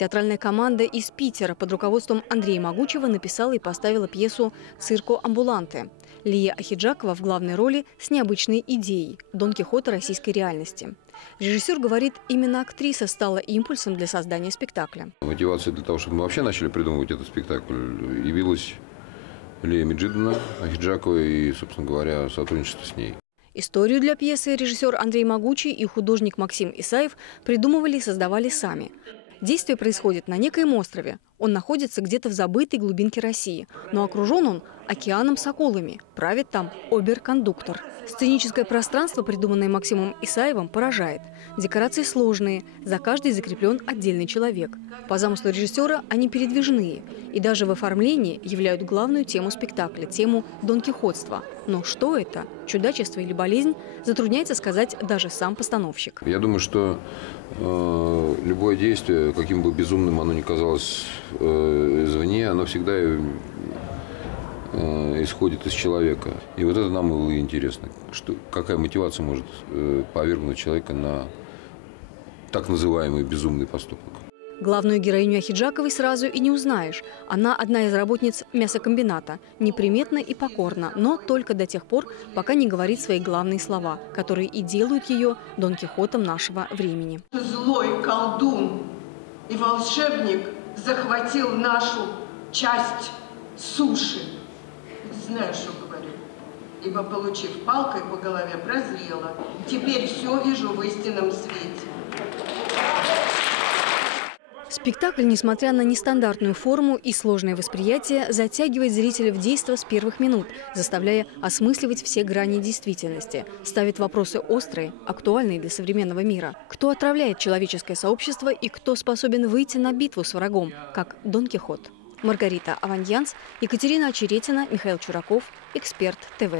Театральная команда из Питера под руководством Андрея Могучего написала и поставила пьесу «Цирко амбуланте». Лия Ахиджакова в главной роли с необычной идеей – Дон Кихота российской реальности. Режиссер говорит, именно актриса стала импульсом для создания спектакля. Мотивация для того, чтобы мы вообще начали придумывать этот спектакль, явилась Лия Меджидовна Ахиджакова и, собственно говоря, сотрудничество с ней. Историю для пьесы режиссер Андрей Могучий и художник Максим Исаев придумывали и создавали сами. Действие происходит на некоем острове. Он находится где-то в забытой глубинке России, но окружен он океаном с акулами. Правит там обер-кондуктор. Сценическое пространство, придуманное Максимом Исаевым, поражает. Декорации сложные, за каждой закреплен отдельный человек. По замыслу режиссера они передвижные и даже в оформлении являют главную тему спектакля – тему донкихотства. Но что это, чудачество или болезнь, затрудняется сказать даже сам постановщик. Я думаю, что э, любое действие, каким бы безумным оно ни казалось извне, оно всегда э, исходит из человека. И вот это нам было интересно, что, какая мотивация может э, повергнуть человека на так называемый безумный поступок. Главную героиню Ахиджаковой сразу и не узнаешь. Она одна из работниц мясокомбината, неприметна и покорна, но только до тех пор, пока не говорит свои главные слова, которые и делают ее Дон Кихотом нашего времени. Злой колдун и волшебник захватил нашу часть суши. Знаю, что говорю. Ибо, получив палкой по голове, прозрела. Теперь все вижу в истинном свете. Спектакль, несмотря на нестандартную форму и сложное восприятие, затягивает зрителя в действо с первых минут, заставляя осмысливать все грани действительности, ставит вопросы острые, актуальные для современного мира. Кто отравляет человеческое сообщество и кто способен выйти на битву с врагом, как Дон Кихот. Маргарита Аваньянс, Екатерина Очеретина, Михаил Чураков, Эксперт ТВ.